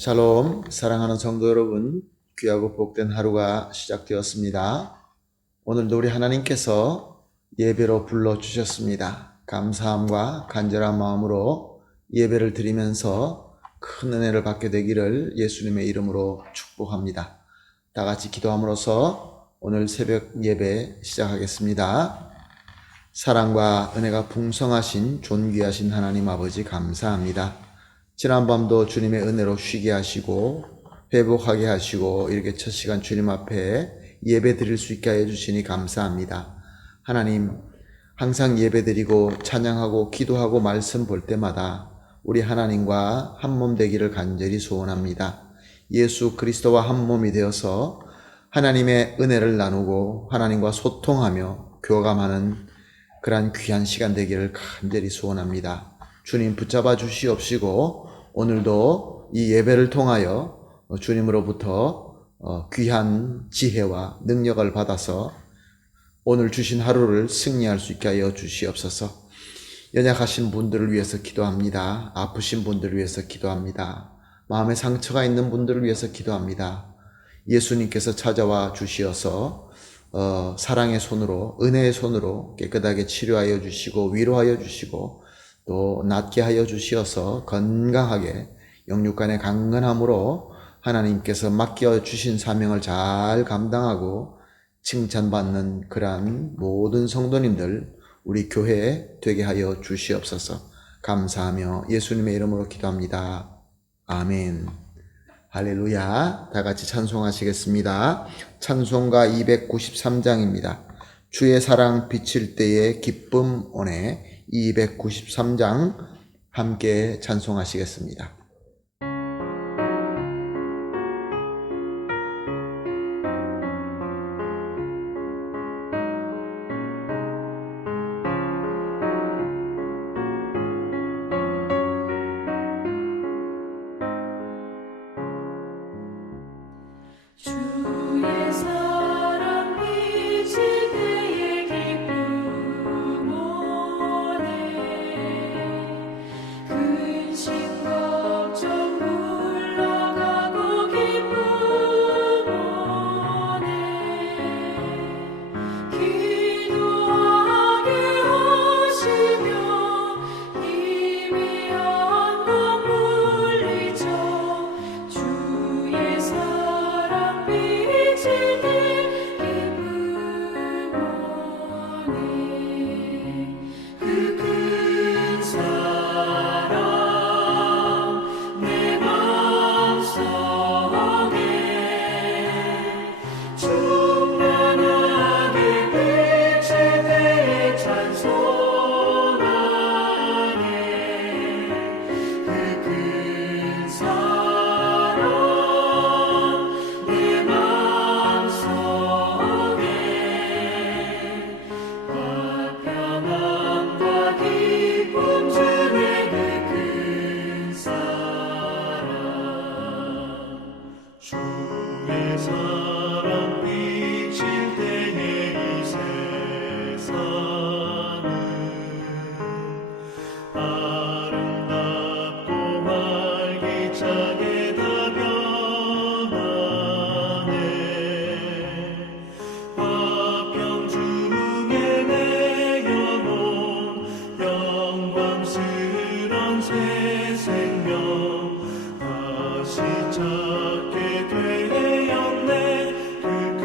샬롬, 사랑하는 성도 여러분, 귀하고 복된 하루가 시작되었습니다. 오늘도 우리 하나님께서 예배로 불러주셨습니다. 감사함과 간절한 마음으로 예배를 드리면서 큰 은혜를 받게 되기를 예수님의 이름으로 축복합니다. 다 같이 기도함으로써 오늘 새벽 예배 시작하겠습니다. 사랑과 은혜가 풍성하신 존귀하신 하나님 아버지 감사합니다. 지난밤도 주님의 은혜로 쉬게 하시고 회복하게 하시고 이렇게 첫 시간 주님 앞에 예배 드릴 수 있게 하여 주시니 감사합니다. 하나님, 항상 예배 드리고 찬양하고 기도하고 말씀 볼 때마다 우리 하나님과 한 몸 되기를 간절히 소원합니다. 예수 그리스도와 한 몸이 되어서 하나님의 은혜를 나누고 하나님과 소통하며 교감하는 그러한 귀한 시간 되기를 간절히 소원합니다. 주님 붙잡아 주시옵시고 오늘도 이 예배를 통하여 주님으로부터 귀한 지혜와 능력을 받아서 오늘 주신 하루를 승리할 수 있게 하여 주시옵소서. 연약하신 분들을 위해서 기도합니다. 아프신 분들을 위해서 기도합니다. 마음에 상처가 있는 분들을 위해서 기도합니다. 예수님께서 찾아와 주시어서 사랑의 손으로, 은혜의 손으로 깨끗하게 치료하여 주시고 위로하여 주시고 또 낫게 하여 주시어서 건강하게 영육간의 강건함으로 하나님께서 맡겨주신 사명을 잘 감당하고 칭찬받는 그러한 모든 성도님들 우리 교회에 되게 하여 주시옵소서. 감사하며 예수님의 이름으로 기도합니다. 아멘. 할렐루야. 다 같이 찬송하시겠습니다. 찬송가 293장입니다. 주의 사랑 비칠 때에 기쁨 오네. 293장 함께 찬송하시겠습니다. 주의 사랑 비칠 때에 기쁨 오네 근심 걱정 물러가고 기쁨 오네 기도하게 하시며 힘이 영광 물리쳐 주의 사랑 비칠 때 기쁨 오네 그 큰 사랑 내 맘속에 충만하게 비칠 때에 찬송하네 그 큰 사랑 내 맘속에 화평함과 기쁨 주네 그 큰 사랑 주의 사랑 비칠 때에 이 세상은 아름답고 활기차게 다 변하네 화평 중에 내 영혼 영광스런 새 생명 다시 찾게 되었네 그 큰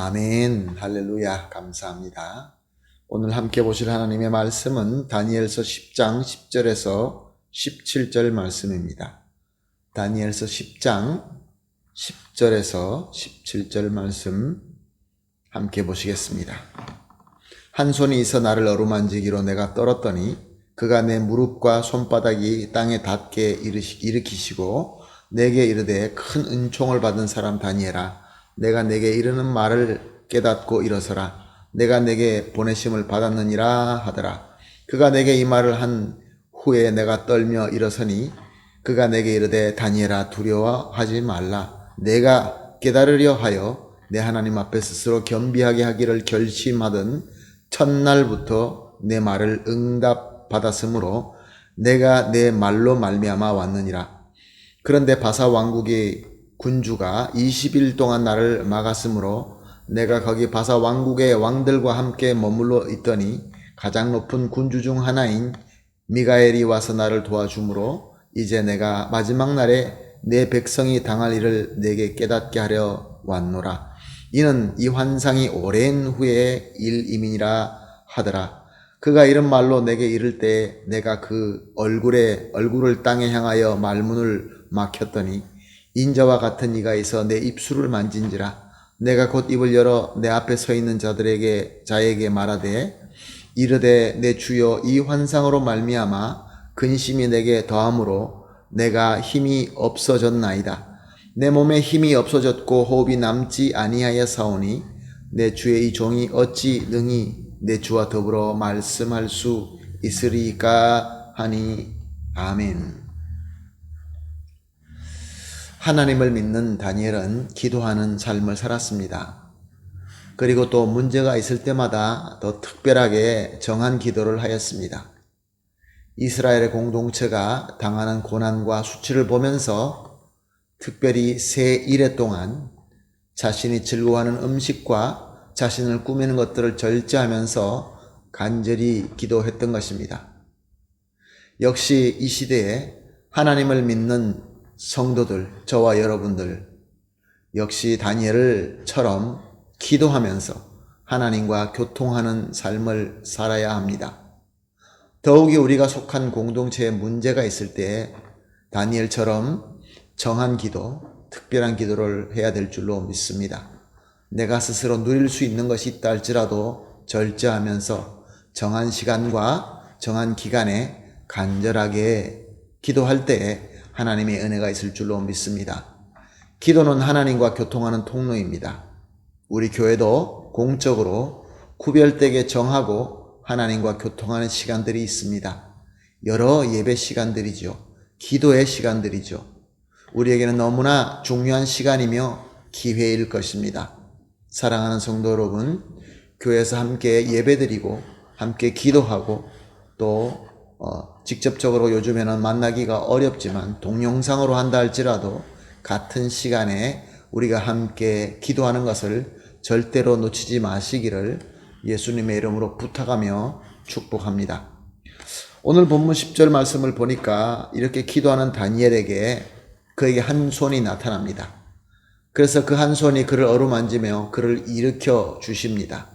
아멘. 할렐루야. 감사합니다. 오늘 함께 보실 하나님의 말씀은 다니엘서 10장 10절에서 17절 말씀입니다. 다니엘서 10장 10절에서 17절 말씀 함께 보시겠습니다. 한 손이 있어 나를 어루만지기로 내가 떨었더니 그가 내 무릎과 손바닥이 땅에 닿게 일으키시고 내게 이르되 큰 은총을 받은 사람 다니엘아 내가 내게 이르는 말을 깨닫고 일어서라 내가 내게 보내심을 받았느니라 하더라. 그가 내게 이 말을 한 후에 내가 떨며 일어서니 그가 내게 이르되 다니엘아 두려워하지 말라 내가 깨달으려 하여 내 하나님 앞에 스스로 겸비하게 하기를 결심하던 첫날부터 내 말을 응답받았으므로 내가 내 말로 말미암아 왔느니라. 그런데 바사 왕국의 군주가 20일 동안 나를 막았으므로 내가 거기 바사 왕국의 왕들과 함께 머물러 있더니 가장 높은 군주 중 하나인 미가엘이 와서 나를 도와주므로 이제 내가 마지막 날에 내 백성이 당할 일을 내게 깨닫게 하려 왔노라. 이는 이 환상이 오랜 후의 일임이니라 하더라. 그가 이런 말로 내게 이를 때 내가 그 얼굴을 땅에 향하여 말문을 막혔더니 인자와 같은 이가 있어 내 입술을 만진지라. 내가 곧 입을 열어 내 앞에 서 있는 자에게 말하되 이르되 내 주여 이 환상으로 말미암아 근심이 내게 더함으로 내가 힘이 없어졌나이다. 내 몸에 힘이 없어졌고 호흡이 남지 아니하여 사오니 내 주의 이 종이 어찌 능히 내 주와 더불어 말씀할 수 있으리까 하니 아멘. 하나님을 믿는 다니엘은 기도하는 삶을 살았습니다. 그리고 또 문제가 있을 때마다 더 특별하게 정한 기도를 하였습니다. 이스라엘의 공동체가 당하는 고난과 수치를 보면서 특별히 새 일해 동안 자신이 즐거워하는 음식과 자신을 꾸미는 것들을 절제하면서 간절히 기도했던 것입니다. 역시 이 시대에 하나님을 믿는 성도들, 저와 여러분들 역시 다니엘처럼 기도하면서 하나님과 교통하는 삶을 살아야 합니다. 더욱이 우리가 속한 공동체에 문제가 있을 때 다니엘처럼 정한 기도, 특별한 기도를 해야 될 줄로 믿습니다. 내가 스스로 누릴 수 있는 것이 있다 할지라도 절제하면서 정한 시간과 정한 기간에 간절하게 기도할 때에 하나님의 은혜가 있을 줄로 믿습니다. 기도는 하나님과 교통하는 통로입니다. 우리 교회도 공적으로 구별되게 정하고 하나님과 교통하는 시간들이 있습니다. 여러 예배 시간들이죠. 기도의 시간들이죠. 우리에게는 너무나 중요한 시간이며 기회일 것입니다. 사랑하는 성도 여러분, 교회에서 함께 예배드리고 함께 기도하고 또 직접적으로 요즘에는 만나기가 어렵지만 동영상으로 한다 할지라도 같은 시간에 우리가 함께 기도하는 것을 절대로 놓치지 마시기를 예수님의 이름으로 부탁하며 축복합니다. 오늘 본문 10절 말씀을 보니까 이렇게 기도하는 다니엘에게 그에게 한 손이 나타납니다. 그래서 그 한 손이 그를 어루만지며 그를 일으켜 주십니다.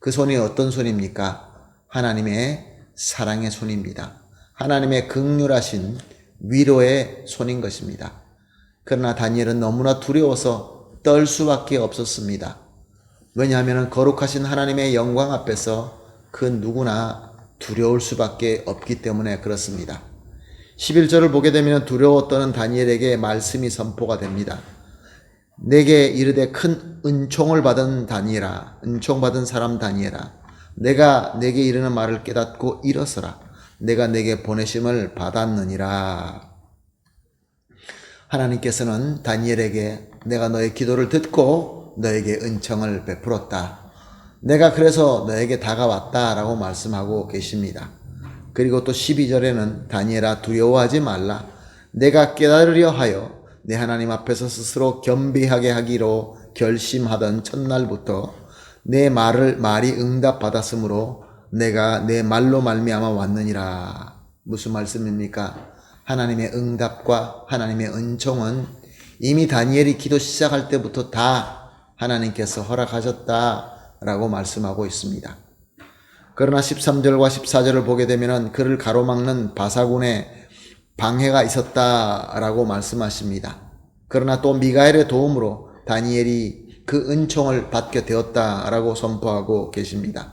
그 손이 어떤 손입니까? 하나님의 사랑의 손입니다. 하나님의 긍휼하신 위로의 손인 것입니다. 그러나 다니엘은 너무나 두려워서 떨 수밖에 없었습니다. 왜냐하면 거룩하신 하나님의 영광 앞에서 그 누구나 두려울 수밖에 없기 때문에 그렇습니다. 11절을 보게 되면 두려워 떠는 다니엘에게 말씀이 선포가 됩니다. 내게 이르되 큰 은총을 받은 다니엘아, 은총받은 사람 다니엘아, 내가 내게 이르는 말을 깨닫고 일어서라. 내가 내게 보내심을 받았느니라. 하나님께서는 다니엘에게 내가 너의 기도를 듣고 너에게 은총을 베풀었다. 내가 그래서 너에게 다가왔다 라고 말씀하고 계십니다. 그리고 또 12절에는 다니엘아 두려워하지 말라. 내가 깨달으려 하여 내 하나님 앞에서 스스로 겸비하게 하기로 결심하던 첫날부터 내 말이 응답받았으므로 내가 내 말로 말미암아 왔느니라. 무슨 말씀입니까? 하나님의 응답과 하나님의 은총은 이미 다니엘이 기도 시작할 때부터 다 하나님께서 허락하셨다라고 말씀하고 있습니다. 그러나 13절과 14절을 보게 되면 그를 가로막는 바사군의 방해가 있었다라고 말씀하십니다. 그러나 또 미가엘의 도움으로 다니엘이 그 은총을 받게 되었다라고 선포하고 계십니다.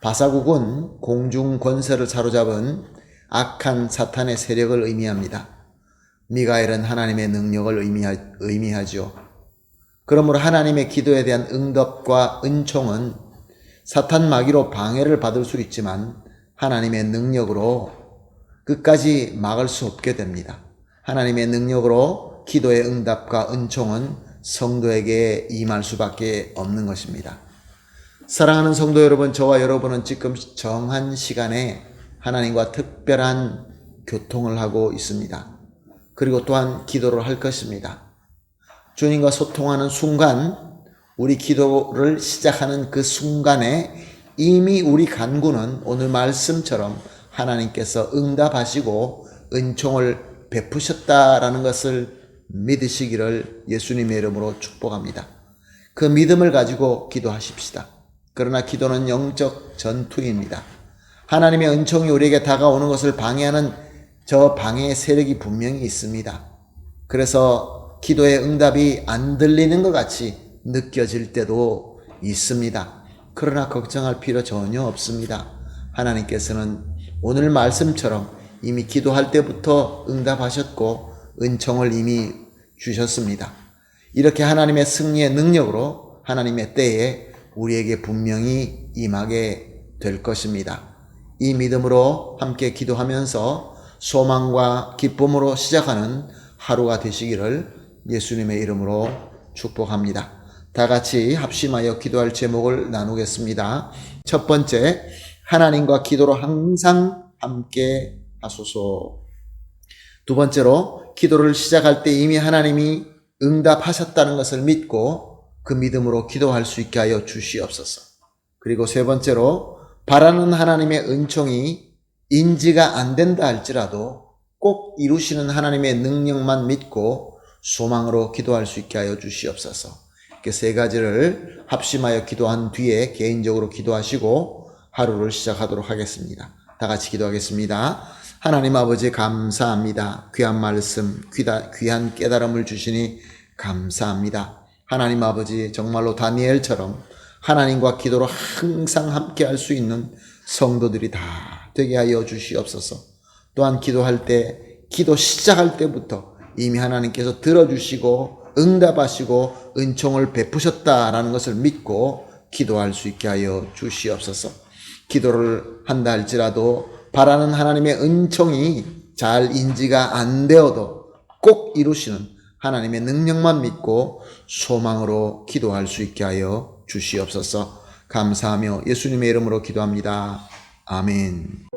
바사국은 공중 권세를 사로잡은 악한 사탄의 세력을 의미합니다. 미가엘은 하나님의 능력을 의미하죠. 그러므로 하나님의 기도에 대한 응답과 은총은 사탄 마귀로 방해를 받을 수 있지만 하나님의 능력으로 끝까지 막을 수 없게 됩니다. 하나님의 능력으로 기도의 응답과 은총은 성도에게 임할 수밖에 없는 것입니다. 사랑하는 성도 여러분, 저와 여러분은 지금 정한 시간에 하나님과 특별한 교통을 하고 있습니다. 그리고 또한 기도를 할 것입니다. 주님과 소통하는 순간, 우리 기도를 시작하는 그 순간에 이미 우리 간구는 오늘 말씀처럼 하나님께서 응답하시고 은총을 베푸셨다라는 것을 믿으시기를 예수님의 이름으로 축복합니다. 그 믿음을 가지고 기도하십시다. 그러나 기도는 영적 전투입니다. 하나님의 은총이 우리에게 다가오는 것을 방해하는 저 방해의 세력이 분명히 있습니다. 그래서 기도의 응답이 안 들리는 것 같이 느껴질 때도 있습니다. 그러나 걱정할 필요 전혀 없습니다. 하나님께서는 오늘 말씀처럼 이미 기도할 때부터 응답하셨고 은총을 이미 주셨습니다. 이렇게 하나님의 승리의 능력으로 하나님의 때에 우리에게 분명히 임하게 될 것입니다. 이 믿음으로 함께 기도하면서 소망과 기쁨으로 시작하는 하루가 되시기를 예수님의 이름으로 축복합니다. 다 같이 합심하여 기도할 제목을 나누겠습니다. 첫 번째, 하나님과 기도로 항상 함께 하소서. 두 번째로, 기도를 시작할 때 이미 하나님이 응답하셨다는 것을 믿고 그 믿음으로 기도할 수 있게 하여 주시옵소서. 그리고 세 번째로, 바라는 하나님의 은총이 인지가 안 된다 할지라도 꼭 이루시는 하나님의 능력만 믿고 소망으로 기도할 수 있게 하여 주시옵소서. 이렇게 세 가지를 합심하여 기도한 뒤에 개인적으로 기도하시고 하루를 시작하도록 하겠습니다. 다 같이 기도하겠습니다. 하나님 아버지 감사합니다. 귀한 말씀, 귀한 깨달음을 주시니 감사합니다. 하나님 아버지, 정말로 다니엘처럼 하나님과 기도로 항상 함께 할 수 있는 성도들이 다 되게 하여 주시옵소서. 또한 기도할 때, 기도 시작할 때부터 이미 하나님께서 들어주시고 응답하시고 은총을 베푸셨다라는 것을 믿고 기도할 수 있게 하여 주시옵소서. 기도를 한다 할지라도 바라는 하나님의 은총이 잘 인지가 안 되어도 꼭 이루시는 하나님의 능력만 믿고 소망으로 기도할 수 있게 하여 주시옵소서. 감사하며 예수님의 이름으로 기도합니다. 아멘.